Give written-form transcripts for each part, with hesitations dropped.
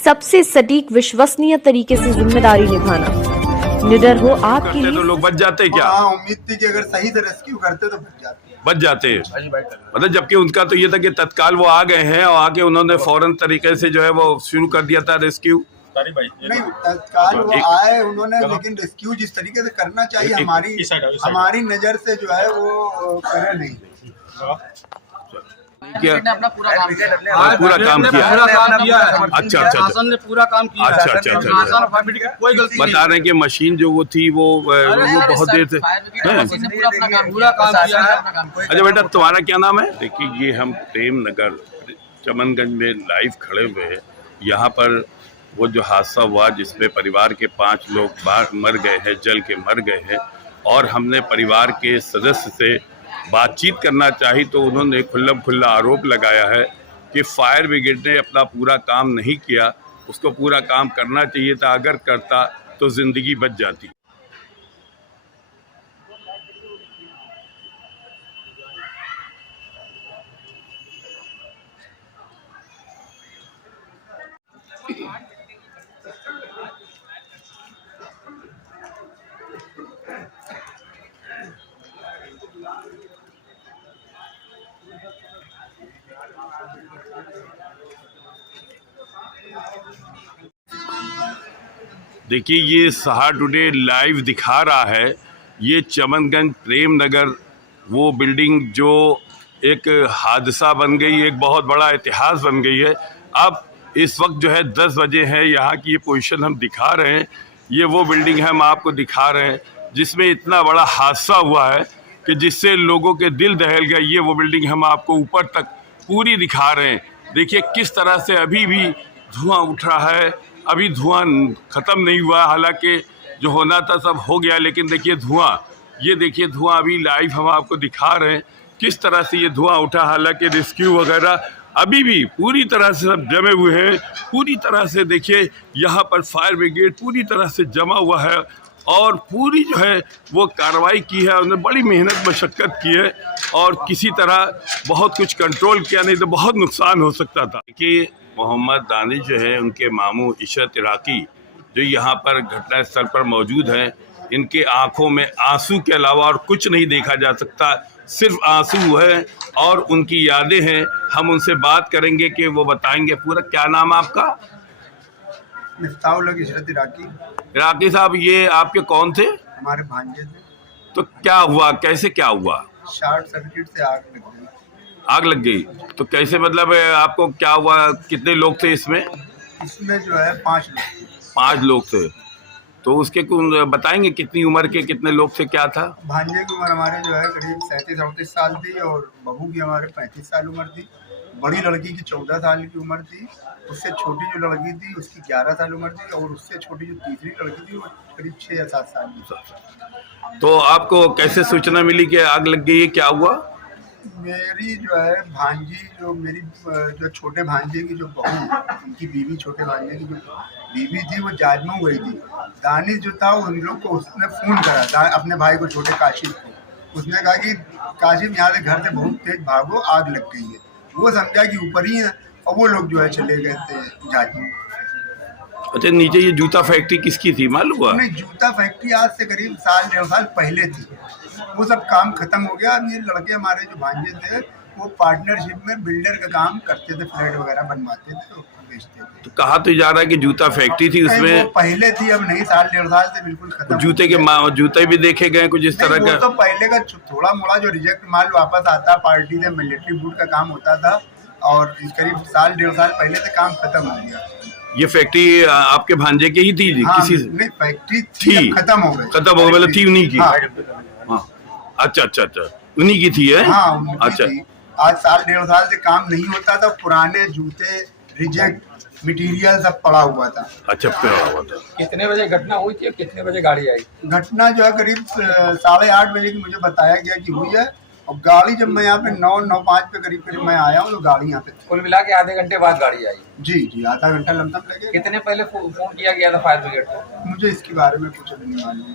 सबसे सटीक विश्वसनीय तरीके से जिम्मेदारी निभाना। निडर हो आपके लिए। तो लोग बच जाते क्या? हाँ, उम्मीद थी कि अगर सही से रेस्क्यू करते तो बच जाते। मतलब जबकि उनका तो ये था कि तत्काल वो आ गए हैं और आके उन्होंने फौरन तरीके से जो है वो शुरू कर दिया था रेस्क्यू। नहीं, तत्काल वो आए उन्होंने, लेकिन रेस्क्यू जिस तरीके से करना चाहिए हमारी नजर से जो है वो करे नहीं। क्या अपना पूरा काम किया पूरा काम किया है? अच्छा प्रशासन ने पूरा काम किया है। अच्छा। प्रशासन और फायर ब्रिगेड की कोई गलती बता रहे हैं कि मशीन जो वो थी वो बहुत देर से पूरा काम किया है। अच्छा बेटा, तुम्हारा क्या नाम है? देखिए, ये हम प्रेम नगर चमनगंज में लाइव खड़े हुए हैं। यहाँ पर वो जो हादसा हुआ जिसमें परिवार के 5 लोग मर गए हैं, जल के मर गए हैं, और हमने परिवार के सदस्य से बातचीत करना चाही तो उन्होंने खुल्ला आरोप लगाया है कि फायर ब्रिगेड ने अपना पूरा काम नहीं किया। उसको पूरा काम करना चाहिए था, अगर करता तो जिंदगी बच जाती। देखिए, ये सहारा टुडे लाइव दिखा रहा है। ये चमनगंज प्रेम नगर वो बिल्डिंग जो एक हादसा बन गई, एक बहुत बड़ा इतिहास बन गई है। अब इस वक्त जो है 10 बजे है, यहाँ की ये पोजीशन हम दिखा रहे हैं। ये वो बिल्डिंग है, हम आपको दिखा रहे हैं जिसमें इतना बड़ा हादसा हुआ है कि जिससे लोगों के दिल दहल गए। ये वो बिल्डिंग हम आपको ऊपर तक पूरी दिखा रहे हैं। देखिए किस तरह से अभी भी धुआं उठ रहा है। अभी धुआं ख़त्म नहीं हुआ, हालांकि जो होना था सब हो गया, लेकिन देखिए धुआं, ये देखिए धुआं अभी लाइव हम आपको दिखा रहे हैं किस तरह से ये धुआं उठा। हालांकि रेस्क्यू वगैरह अभी भी पूरी तरह से सब जमे हुए हैं। पूरी तरह से देखिए यहाँ पर फायर ब्रिगेड पूरी तरह से जमा हुआ है और पूरी जो है वो कार्रवाई की है। उन्होंने बड़ी मेहनत मशक्क़त की है और किसी तरह बहुत कुछ कंट्रोल किया, नहीं तो बहुत नुकसान हो सकता था। कि मोहम्मद दानिश जो है, उनके मामू इशरत इराकी जो यहाँ पर घटना स्थल पर मौजूद हैं, इनके आंखों में आंसू के अलावा और कुछ नहीं देखा जा सकता, सिर्फ आंसू है और उनकी यादें हैं। हम उनसे बात करेंगे कि वो बताएंगे पूरा। क्या नाम है आपका? मिफ्ताहुल इशरत इराकी। इराकी साहब, ये आपके कौन थे? हमारे भांजे थे। तो क्या हुआ, कैसे क्या हुआ? शॉर्ट सर्किट से आग लग गई। आग लग गई तो कैसे, मतलब आपको क्या हुआ? कितने लोग थे इसमें? इसमें जो है 5 लोग थे। 5 लोग थे। तो उसके बताएंगे कितनी उम्र के कितने लोग थे, क्या था? भांजे की उम्र हमारे जो है करीब 37-38 साल थी और बहू की हमारे 35 साल उम्र थी। बड़ी लड़की की 14 साल की उम्र थी। उससे छोटी जो लड़की थी उसकी 11 साल उम्र थी और उससे छोटी जो तीसरी लड़की थी वो करीब 6 या 7 साल की। तो आपको कैसे सूचना मिली कि आग लग गई है, क्या हुआ? मेरी जो है भांजी, जो मेरी जो छोटे भांजे की जो बहू, उनकी बीवी, छोटे भांजे की जो बीवी थी वो जाजमऊ गई थी। दानिश जो था उन लोग को उसने फ़ोन करा अपने भाई को, छोटे काशिफ को। उसने कहा कि काशिफ यहाँ से घर से बहुत तेज भागो, आग लग गई है। वो समझा कि ऊपर ही है और वो लोग जो है चले गए थे जाजमऊ। अच्छा, नीचे ये जूता फैक्ट्री किसकी थी मालूम हुआ? नहीं, जूता फैक्ट्री आज से करीब 1-1.5 साल पहले थी। वो सब काम खत्म हो गया। अब ये लड़के हमारे जो भांजे थे वो पार्टनरशिप में बिल्डर का काम करते थे, फ्लैट वगैरह बनवाते थे और बेचते थे। तो कहा तो जा रहा है कि जूता फैक्ट्री थी उसमें? वो पहले थी, अब नहीं, 1-1.5 साल से बिल्कुल खत्म। जूते के जूते भी देखे गए कुछ इस तरह का? तो पहले का थोड़ा मोड़ा जो रिजेक्ट माल वापस आता पार्टी से, मिलिट्री बूट का काम होता था और करीब 1-1.5 साल पहले से काम खत्म हो गया। ये फैक्ट्री आपके भांजे की ही थी? हाँ, किसी नहीं, फैक्ट्री थी, खत्म हो गई। मतलब थी उन्हीं की? हाँ। अच्छा, उन्हीं की थी है? हाँ, अच्छा। आज 1-1.5 साल से काम नहीं होता था। पुराने जूते, रिजेक्ट मटेरियल सब पड़ा हुआ था। अच्छा, पड़ा हुआ था। कितने बजे घटना हुई थी और कितने बजे गाड़ी आई? घटना जो है करीब 8:30 बजे की मुझे बताया गया कि हुई है और गाड़ी जब मैं यहाँ पे 9-9:05 पे करीब मैं आया हूँ तो गाड़ी यहाँ पे थी। कुल मिला के आधे घंटे बाद गाड़ी आई? जी, आधा घंटा लमसम लगे। कितने पहले फोन किया गया था फायर ब्रिगेड को? मुझे इसके बारे में कुछ नहीं मालूम।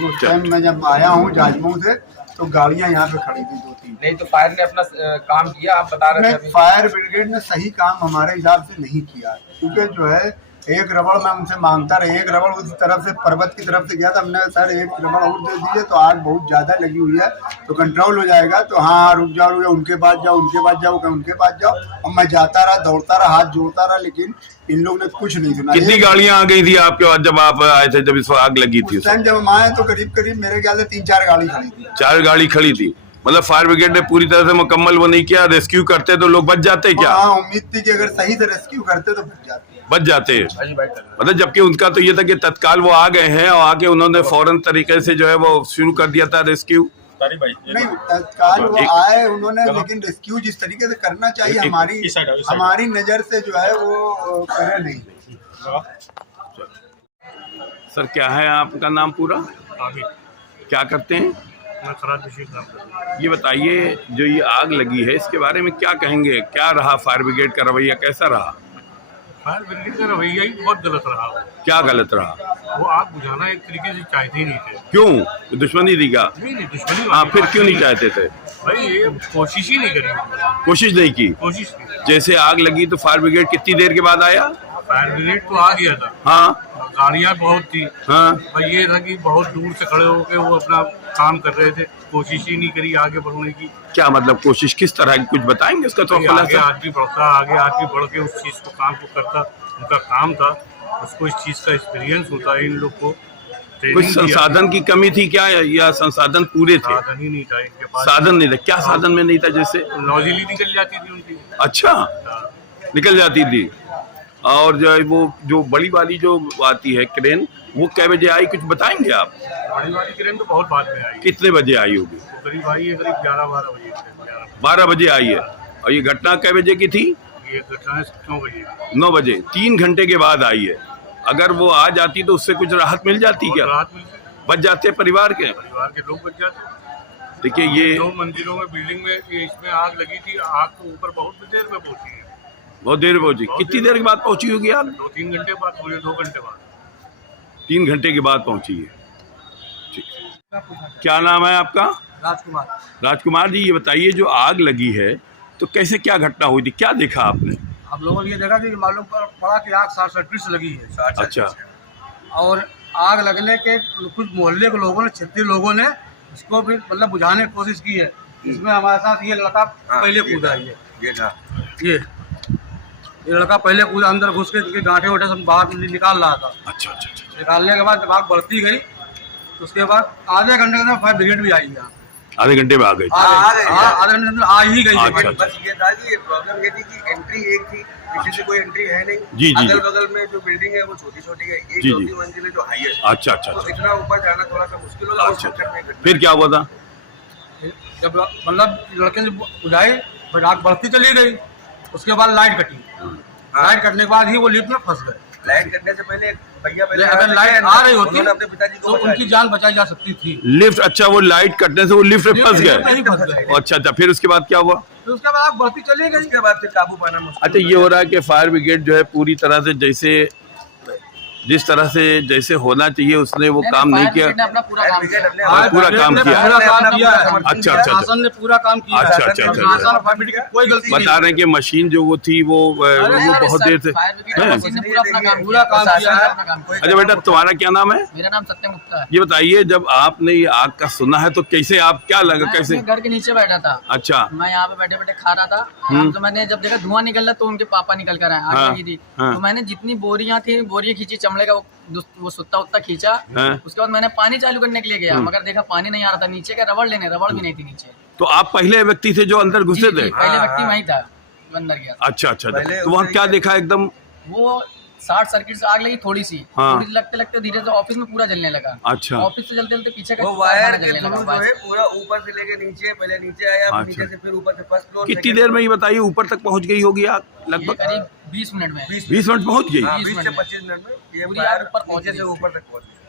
उस टाइम मैं जब आया हूँ जाजमऊ से तो गाड़ियां यहाँ पे खड़ी थी 2-3। नहीं तो फायर ने अपना काम किया, आप बता रहे थे अभी। फायर ब्रिगेड ने सही काम हमारे हिसाब से नहीं किया, क्योंकि जो है एक रबड़ मैं उनसे मांगता रहा, एक रबड़ उस तरफ से पर्वत की तरफ से गया था, हमने सर एक रबड़ और दे दीजिए तो आग बहुत ज्यादा लगी हुई है तो कंट्रोल हो जाएगा। तो हाँ रुक जाओ, उनके पास जाओ, उनके पास जाओ, उनके पास जाओ। और मैं जाता रहा, दौड़ता रहा, हाथ जोड़ता रहा, लेकिन इन लोग ने कुछ नहीं सुना। कितनी गाड़ियां आ गई थी आपके पास जब आप आए थे, जब इस आग लगी थी? उस टाइम जब हम आए तो करीब करीब मेरे ख्याल से 3-4 गाड़ी खड़ी थी। 4 गाड़ी खड़ी थी, मतलब फायर ब्रिगेड ने पूरी तरह से मुकम्मल वो नहीं किया। रेस्क्यू करते तो लोग बच जाते क्या? हाँ, उम्मीद थी कि अगर सही से रेस्क्यू करते तो बच जाते हैं। मतलब जबकि उनका तो ये था कि तत्काल वो आ गए हैं और आके उन्होंने फौरन तरीके से जो है वो शुरू कर दिया था रेस्क्यू। नहीं, तत्काल वो आए उन्होंने, लेकिन रेस्क्यू जिस तरीके से करना चाहिए हमारी नजर से जो है वो करे नहीं। सर क्या है आपका नाम पूरा? क्या करते हैं? ये बताइए, जो ये आग लगी है इसके बारे में क्या कहेंगे? क्या रहा फायर ब्रिगेड का रवैया, कैसा रहा? फायर ब्रिगेड का रवैया ही बहुत गलत रहा। क्या गलत रहा? वो आग बुझाना एक तरीके से चाहते ही नहीं थे। क्यों? दुश्मनी थी क्या? नहीं, दुश्मनी। हाँ, फिर क्यों नहीं चाहते थे? भाई ये कोशिश ही नहीं करी। कोशिश नहीं की? कोशिश की। जैसे आग लगी तो फायर ब्रिगेड कितनी देर के बाद आया? फायर ब्रिगेड तो आ गया था। हाँ, गाड़ियाँ बहुत थी। हाँ, भाई ये था कि बहुत दूर से खड़े होकर वो अपना काम कर रहे थे, कोशिश ही नहीं करी आगे बढ़ने की। क्या मतलब कोशिश किस तरह की, कुछ बताएंगे इसका? तो आगे आदमी बढ़ता, आगे आदमी बढ़ के उस चीज को काम को करता, उनका काम था, उसको इस चीज का एक्सपीरियंस होता है। इन लोग को कुछ संसाधन की कमी थी क्या, या संसाधन पूरे थे? साधन ही नहीं था इनके पास। साधन नहीं था? क्या साधन में नहीं था? जैसे नौजिली निकल जाती थी उनकी। अच्छा, निकल जाती थी। और जो है वो जो बड़ी वाली जो आती है क्रेन, वो कै बजे आई, कुछ बताएंगे आप? बड़ी वाली क्रेन तो बहुत बाद में आई। कितने बजे आई होगी? तो करीब आई है करीब 11-12 बजे। 12 बजे आई है। और ये घटना कै बजे की थी? ये घटना 9 बजे। 9 बजे, 3 घंटे के बाद आई है। अगर वो आ जाती तो उससे कुछ राहत मिल जाती क्या? राहत मिलती, बच जाते परिवार के लोग बच जाते। देखिए ये 2 मंजिलों में बिल्डिंग में इसमें आग लगी थी। आग तो ऊपर बहुत देर में पहुंची है। बहुत देर पहुंची? कितनी देर के बाद पहुंची होगी आग? 2-3 घंटे बाद, पूरे 2 घंटे बाद। 3 घंटे के बाद पहुंची है। ठीक, क्या नाम है आपका? राजकुमार। राजकुमार जी, ये बताइए जो आग लगी है तो कैसे, क्या घटना हुई थी, क्या देखा आपने? आप लोगों ने ये देखा कि मालूम पड़ा कि आग शॉर्ट सर्किट से लगी है। अच्छा। और आग लगने के कुछ मोहल्ले के लोगों ने, क्षेत्रीय लोगों ने इसको भी मतलब बुझाने की कोशिश की है। इसमें हमारे साथ ये लड़का पहले कूदा है। ये लड़का पहले कूदा, अंदर घुस के इनके गांठे वाठे सब बाहर निकाल रहा था। अच्छा अच्छा अच्छा। निकालने के बाद जब आग बढ़ती गई तो उसके बाद आधे घंटे के अंदर फायर ब्रिगेड भी आई यहाँ। आधे घंटे में आ गई? आधे घंटे के अंदर आ ही गई। अच्छा, बस ये था कि प्रॉब्लम ये थी कि एंट्री एक थी, पीछे से कोई एंट्री है नहीं। जी, जी, अगल बगल में जो बिल्डिंग है वो छोटी छोटी है, एक जी, चौथी मंजिल है जो हाईएस्ट। अच्छा अच्छा तो अच्छा। इतना ऊपर जाना थोड़ा सा मुश्किल होगा। अच्छा, फिर क्या हुआ था? जब मतलब लड़के ने बुझाई, फिर आग बढ़ती चली गई। उसके बाद लाइट कटी। लाइट कटने के बाद ही वो लिफ्ट में फंस गए। लाइट कटने से पहले भैया अगर लाइट आ रही होती अपने पिताजी तो को उनकी जान बचाई जा सकती थी। लिफ्ट? अच्छा, वो लाइट कटने से वो लिफ्ट में फंस गए? नहीं फंस गए। अच्छा अच्छा, फिर उसके बाद क्या हुआ? फिर उसके बाद आग बढ़ती चली गई। उसके बाद फिर काबू पाना मुश्किल। अच्छा, ये हो रहा है कि फायर ब्रिगेड जो है पूरी तरह से जैसे जिस तरह से जैसे होना चाहिए उसने वो काम नहीं किया। अपना पूरा काम किया। पूरा काम किया। पूरा काम किया है। अच्छा अच्छा। शासन ने पूरा काम किया है। अच्छा अच्छा अच्छा। शासन और फायर ब्रिगेड की कोई गलती नहीं। बता रहे हैं कि मशीन जो वो थी वो बहुत देर से। पूरा काम किया है। अच्छा बेटा, तुम्हारा क्या नाम है? मेरा नाम सत्यम गुप्ता है। ये बताइए, जब आपने ये आग का सुना है तो कैसे, आप क्या लगा, मैं कैसे? अपने घर के नीचे बैठा था। अच्छा। मैं यहाँ पे बैठे बैठे खा रहा था। तो मैंने जब देखा धुआं निकल रहा तो उनके पापा निकल कर आए, आग लगी थी। तो मैंने जितनी बोरियां थी बोरियां खींची, चमड़े का वो सुत्ता उत्ता खींचा। उसके बाद मैंने पानी चालू करने के लिए गया, मगर देखा पानी नहीं आ रहा था। नीचे का रबड़ लेने, रबड़ भी नहीं थी नीचे। तो आप पहले व्यक्ति थे जो अंदर घुसे थे? पहले व्यक्ति वही था जो अंदर गया। अच्छा अच्छा। तो वहाँ क्या देखा? एकदम वो शॉर्ट सर्किट से आग लगी थोड़ी सी। थोड़ी लगते लगते धीरे से ऑफिस में पूरा जलने लगा। अच्छा। ऑफिस से जलते जलते पीछे का वो वायर के जलने थ्रू लगा। जो है पूरा ऊपर से लेके नीचे, पहले नीचे आया, फिर नीचे से फिर ऊपर से फर्स्ट फ्लोर। कितनी देर में, ये बताइए, ऊपर तक पहुँच गई होगी आग? ये लगभग करीब 20 मिनट में। 20 मिनट पहुँच गई? 20 से 25 मिनट में ये पूरी आग ऊपर नीचे से ऊपर तक पहुंच गई।